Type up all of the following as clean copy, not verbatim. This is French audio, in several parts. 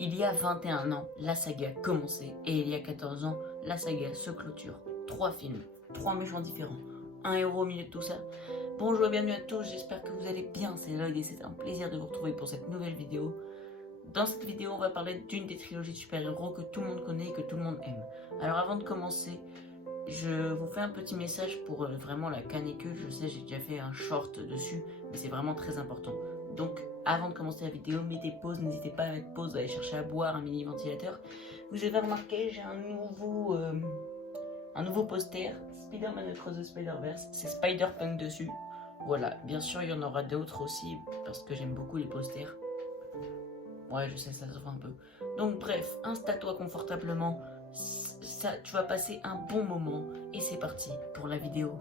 Il y a 21 ans, la saga a commencé et il y a 14 ans, la saga se clôture. 3 films, 3 méchants différents, un héros au milieu de tout ça. Bonjour et bienvenue à tous, j'espère que vous allez bien, c'est Lloyd et c'est un plaisir de vous retrouver pour cette nouvelle vidéo. Dans cette vidéo, on va parler d'une des trilogies de super-héros que tout le monde connaît et que tout le monde aime. Alors avant de commencer, je vous fais un petit message pour vraiment la canicule. Je sais, j'ai déjà fait un short dessus, mais c'est vraiment très important. Donc, avant de commencer la vidéo, mettez pause, n'hésitez pas à mettre pause, à aller chercher à boire, un mini ventilateur. Vous avez remarqué, j'ai un nouveau poster, Spider-Man Across the Spider-Verse, c'est Spider-Punk dessus. Voilà, bien sûr, il y en aura d'autres aussi, parce que j'aime beaucoup les posters. Ouais, je sais, ça se voit un peu. Donc bref, installe-toi confortablement, ça, tu vas passer un bon moment, et c'est parti pour la vidéo.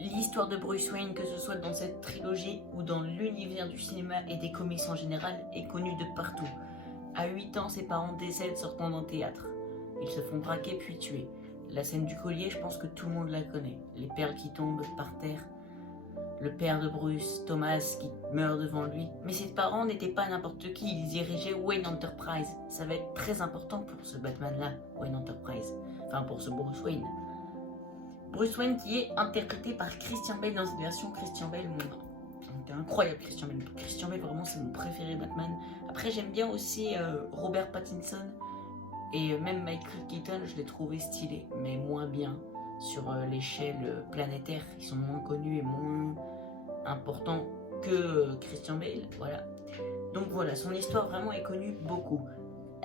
L'histoire de Bruce Wayne, que ce soit dans cette trilogie ou dans l'univers du cinéma et des comics en général, est connue de partout. À 8 ans, ses parents décèdent sortant d'un théâtre. Ils se font braquer puis tuer. La scène du collier, je pense que tout le monde la connaît. Les perles qui tombent par terre. Le père de Bruce, Thomas, qui meurt devant lui. Mais ses parents n'étaient pas n'importe qui, ils dirigeaient Wayne Enterprise. Ça va être très important pour ce Batman-là, Wayne Enterprise. Enfin, pour ce Bruce Wayne. Bruce Wayne qui est interprété par Christian Bale dans cette version. Christian Bale, c'était incroyable Christian Bale. Christian Bale, vraiment, c'est mon préféré Batman. Après, j'aime bien aussi Robert Pattinson et même Michael Keaton, je l'ai trouvé stylé, mais moins bien sur l'échelle planétaire. Ils sont moins connus et moins importants que Christian Bale, voilà. Donc voilà, son histoire vraiment est connue beaucoup.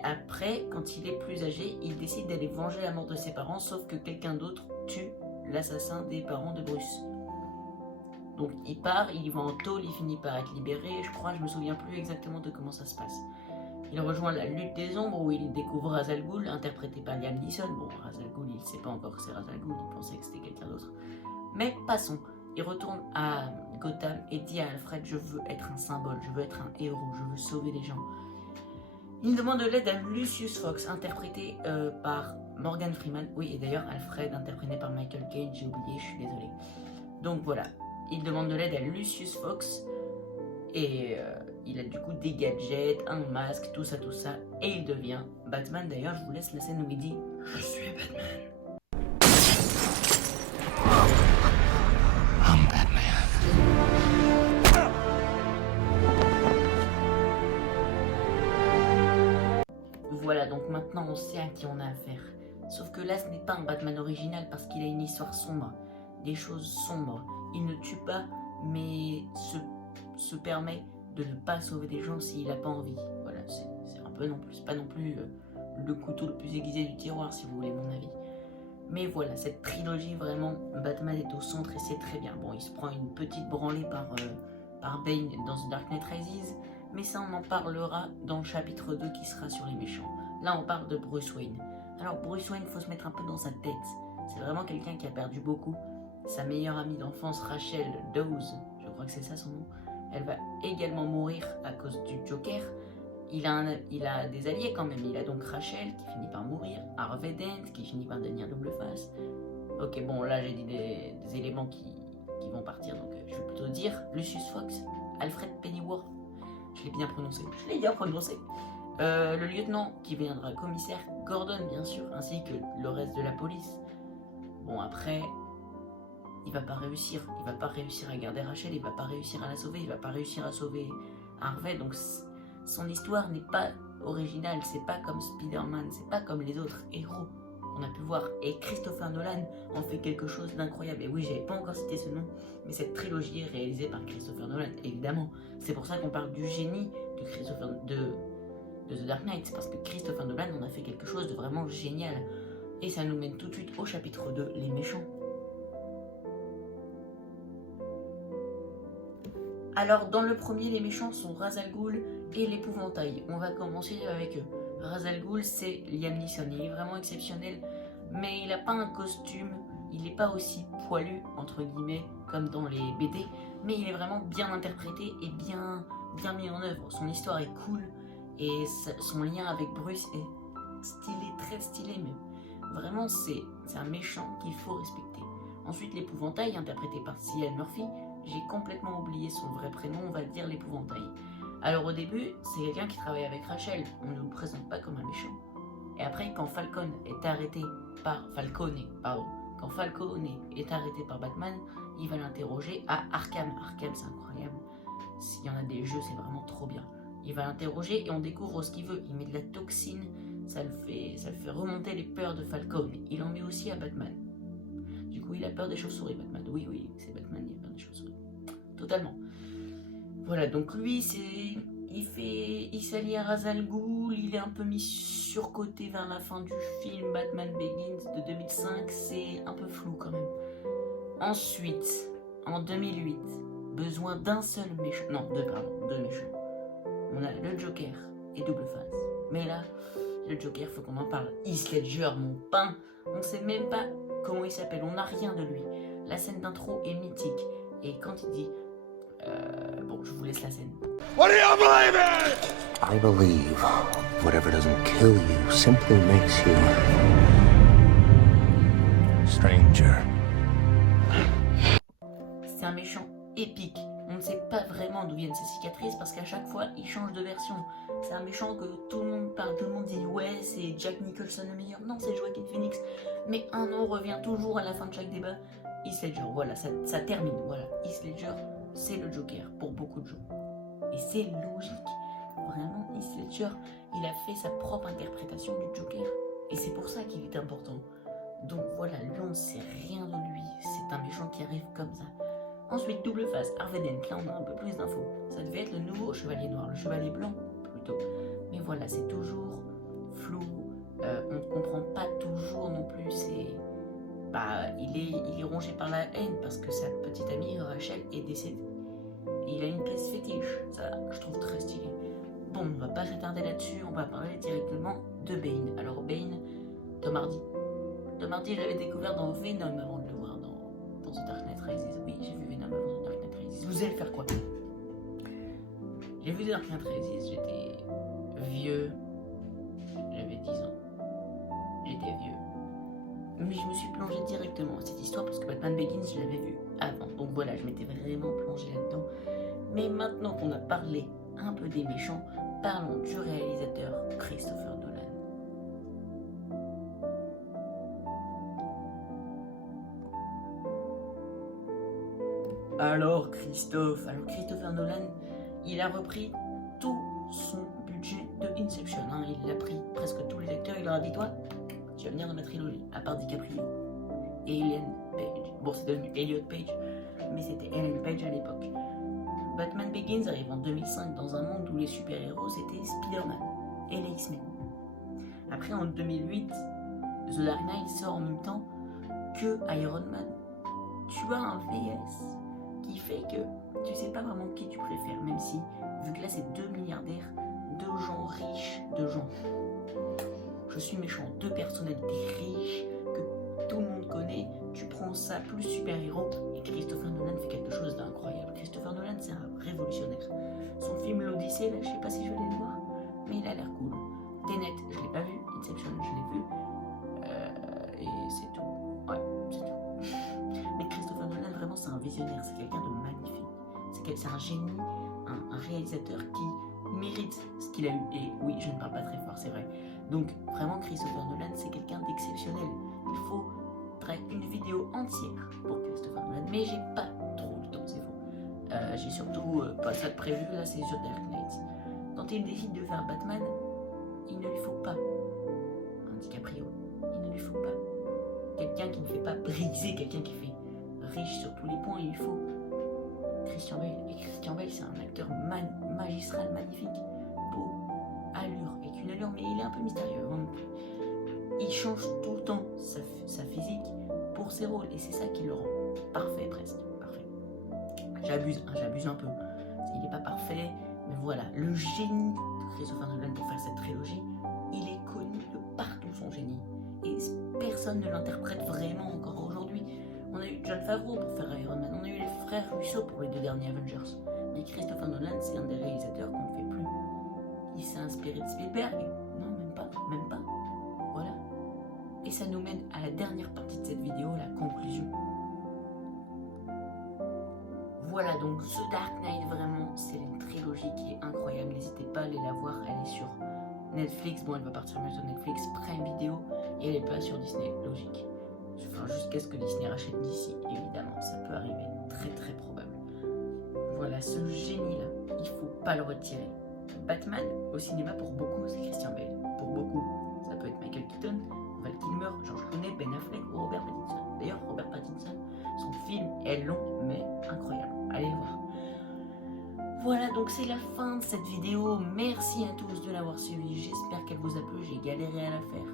Après, quand il est plus âgé, il décide d'aller venger la mort de ses parents, sauf que quelqu'un d'autre tue l'assassin des parents de Bruce. Donc il part, il va en tôle, il finit par être libéré, je me souviens plus exactement de comment ça se passe. Il rejoint la lutte des ombres où il découvre Ra's al Ghul, interprété par Liam Neeson. Bon, Ra's al Ghul, il sait pas encore que c'est Ra's al Ghul, il pensait que c'était quelqu'un d'autre. Mais passons, il retourne à Gotham et dit à Alfred, je veux être un symbole, je veux être un héros, je veux sauver les gens. Il demande de l'aide à Lucius Fox, interprété par Morgan Freeman. Oui, et d'ailleurs, Alfred, interprété par Michael Caine, j'ai oublié, je suis désolé. Donc voilà, il demande de l'aide à Lucius Fox. Et il a du coup des gadgets, un masque, tout ça, et il devient Batman. D'ailleurs, je vous laisse la scène où il dit « Je suis Batman ». I'm Batman. Voilà, donc maintenant on sait à qui on a affaire. Sauf que là, ce n'est pas un Batman original parce qu'il a une histoire sombre, des choses sombres. Il ne tue pas, mais se permet de ne pas sauver des gens s'il n'a pas envie. Voilà, c'est un peu non plus, pas non plus le couteau le plus aiguisé du tiroir si vous voulez mon avis. Mais voilà, cette trilogie vraiment, Batman est au centre et c'est très bien. Bon, il se prend une petite branlée par Bane dans The Dark Knight Rises, mais ça on en parlera dans le chapitre 2 qui sera sur les méchants. Là on parle de Bruce Wayne. Alors Bruce Wayne, il faut se mettre un peu dans sa tête. C'est vraiment quelqu'un qui a perdu beaucoup. Sa meilleure amie d'enfance, Rachel Dawes, je crois que c'est ça son nom, elle va également mourir à cause du Joker. Il a des alliés quand même. Il a donc Rachel qui finit par mourir, Harvey Dent qui finit par devenir double face. Ok, bon là j'ai dit des éléments qui vont partir, donc je vais plutôt dire Lucius Fox, Alfred Pennyworth. Je l'ai bien prononcé. Le lieutenant qui viendra commissaire, Gordon bien sûr, ainsi que le reste de la police. Bon après, il va pas réussir à garder Rachel, il va pas réussir à la sauver, il va pas réussir à sauver Harvey, donc son histoire n'est pas originale, c'est pas comme Spider-Man, c'est pas comme les autres héros qu'on a pu voir. Et Christopher Nolan en fait quelque chose d'incroyable. Et oui, j'avais pas encore cité ce nom, mais cette trilogie est réalisée par Christopher Nolan, évidemment. C'est pour ça qu'on parle du génie de The Dark Knight, parce que Christopher Nolan en a fait quelque chose de vraiment génial. Et ça nous mène tout de suite au chapitre 2, les méchants. Alors, dans le premier, les méchants sont Ra's al Ghul et l'épouvantail. On va commencer avec eux. Ra's al Ghul, c'est Liam Neeson. Il est vraiment exceptionnel, mais il n'a pas un costume, il n'est pas aussi poilu, entre guillemets, comme dans les BD, mais il est vraiment bien interprété et bien mis en œuvre. Son histoire est cool, et son lien avec Bruce est stylé, très stylé même. Vraiment, c'est un méchant qu'il faut respecter. Ensuite, l'épouvantail, interprété par Cillian Murphy. J'ai complètement oublié son vrai prénom, on va dire l'épouvantail. Alors au début, c'est quelqu'un qui travaille avec Rachel, on ne le présente pas comme un méchant. Et après, quand Falcone est arrêté par Batman, il va l'interroger à Arkham. Arkham, c'est incroyable. S'il y en a des jeux, c'est vraiment trop bien. Il va l'interroger et on découvre ce qu'il veut. Il met de la toxine, ça le fait remonter les peurs de Falcone. Il en met aussi à Batman. Du coup, il a peur des chauves-souris, Batman. Oui, c'est Batman, il a peur des chauves-souris. Totalement. Voilà, donc lui, il s'allie à Ra's al Ghul, il est un peu mis sur côté vers la fin du film Batman Begins de 2005, c'est un peu flou quand même. Ensuite, en 2008, besoin d'un seul méchant, non, deux méchants. On a le Joker et Double Face. Mais là, le Joker, faut qu'on en parle. Heath Ledger, mon pain, on sait même pas comment il s'appelle, on n'a rien de lui. La scène d'intro est mythique. Et quand il dit... bon, je vous laisse la scène. What do you believe in? I believe whatever doesn't kill you simply makes you... stranger. C'est un méchant épique. On ne sait pas vraiment d'où viennent ses cicatrices parce qu'à chaque fois, il change de version. C'est un méchant que tout le monde parle, tout le monde dit ouais, c'est Jack Nicholson le meilleur. Non, c'est Joaquin Phoenix. Mais un nom revient toujours à la fin de chaque débat. Heath Ledger, voilà, ça termine. Voilà, Heath Ledger, c'est le Joker pour beaucoup de gens. Et c'est logique. Vraiment, Heath Ledger, il a fait sa propre interprétation du Joker. Et c'est pour ça qu'il est important. Donc voilà, lui, on ne sait rien de lui. C'est un méchant qui arrive comme ça. Ensuite, Double Face, Harvey Dent, là on a un peu plus d'infos. Ça devait être le nouveau Chevalier Noir, le Chevalier Blanc plutôt. Mais voilà, c'est toujours flou, on ne comprend pas toujours non plus. Il est rongé par la haine parce que sa petite amie Rachel est décédée. Et il a une pièce fétiche, ça je trouve très stylé. Bon, on va pas s'attarder là-dessus, on va parler directement de Bane. Alors Bane, Tom Hardy, je l'avais découvert dans Venom avant de le voir dans The Dark Knight Rises. Oui, j'ai vu Venom avant The Dark Knight Rises. Vous allez faire quoi? J'ai vu The Dark Knight Rises, j'étais vieux, j'avais 10 ans. J'étais vieux. Mais je me suis plongé directement à cette histoire parce que Batman Begins, je l'avais vu avant. Donc voilà, je m'étais vraiment plongé là-dedans. Mais maintenant qu'on a parlé un peu des méchants, parlons du réalisateur Christopher Nolan. Alors Christopher Nolan, il a repris tout son budget de Inception. Il a pris presque tous les acteurs, il leur a dit toi, tu vas venir dans ma trilogie, à part DiCaprio et Ellen Page. Bon, c'est devenu Elliot Page, mais c'était Ellen Page à l'époque. Batman Begins arrive en 2005 dans un monde où les super-héros c'était Spider-Man et les X-Men. Après, en 2008, The Dark Knight sort en même temps que Iron Man. Tu as un VS qui fait que tu sais pas vraiment qui tu préfères, même si, vu que là c'est 2 milliardaires, 2 gens riches, 2 gens, je suis méchant, 2 personnalités riches que tout le monde connaît, tu prends ça plus super-héros, et Christopher Nolan fait quelque chose d'incroyable. Christopher Nolan c'est un révolutionnaire. Son film L'Odyssée, là je sais pas si je vais aller le voir, mais il a l'air cool. Tenet, je l'ai pas vu, Inception je l'ai vu, et c'est tout. Ouais, c'est tout. Mais Christopher Nolan vraiment c'est un visionnaire, c'est quelqu'un de magnifique. C'est un génie, un réalisateur qui mérite ce qu'il a eu. Et oui, je ne parle pas très fort, c'est vrai. Donc vraiment Christopher Nolan c'est quelqu'un d'exceptionnel. Il faudrait une vidéo entière pour Christopher Nolan, mais j'ai pas trop le temps, c'est faux. J'ai surtout pas ça de prévu là, c'est sur Dark Knight. Quand il décide de faire Batman, il ne lui faut pas un DiCaprio, il ne lui faut pas quelqu'un qui ne fait pas briser, quelqu'un qui fait riche sur tous les points, il lui faut Christian Bale. Et Christian Bale, c'est un acteur magistral, magnifique, beau, allure, avec une allure, mais il est un peu mystérieux. Il change tout le temps sa physique pour ses rôles, et c'est ça qui le rend parfait, presque parfait. J'abuse un peu. Il n'est pas parfait, mais voilà, le génie de Christopher Nolan pour faire cette trilogie, il est connu de partout, son génie. Et personne ne l'interprète vraiment encore aujourd'hui. On a eu Jon Favreau pour faire Iron Man, on a eu les frères Russo pour les 2 derniers Avengers. Mais Christopher Nolan, c'est un des réalisateurs qu'on ne fait plus. Il s'est inspiré de Spielberg. Non, même pas. Voilà. Et ça nous mène à la dernière partie de cette vidéo, la conclusion. Voilà donc The Dark Knight, vraiment, c'est une trilogie qui est incroyable. N'hésitez pas à aller la voir, elle est sur Netflix. Bon, elle va partir sur Netflix, Prime Video, et elle est pas sur Disney, logique. Enfin, jusqu'à ce que Disney rachète d'ici, évidemment, ça peut arriver, très très probable. Voilà, ce génie-là, il faut pas le retirer. Batman, au cinéma, pour beaucoup, c'est Christian Bale. Pour beaucoup, ça peut être Michael Keaton, Val Kilmer, George Clooney, Ben Affleck ou Robert Pattinson. D'ailleurs, Robert Pattinson, son film est long, mais incroyable. Allez voir. Voilà, donc c'est la fin de cette vidéo. Merci à tous de l'avoir suivi. J'espère qu'elle vous a plu. J'ai galéré à la faire.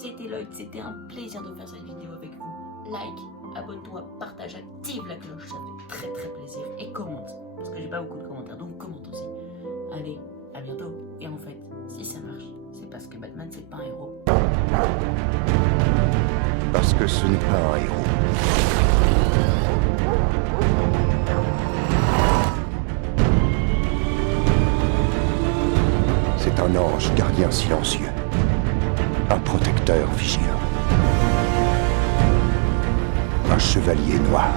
C'était Lloyd, c'était un plaisir de faire cette vidéo avec vous. Like, abonne-toi, partage, active la cloche, ça fait très très plaisir. Et commente, parce que j'ai pas beaucoup de commentaires, donc commente aussi. Allez, à bientôt. Et en fait, si ça marche, c'est parce que Batman c'est pas un héros. Parce que ce n'est pas un héros. C'est un ange gardien silencieux. Un protecteur vigilant. Un chevalier noir.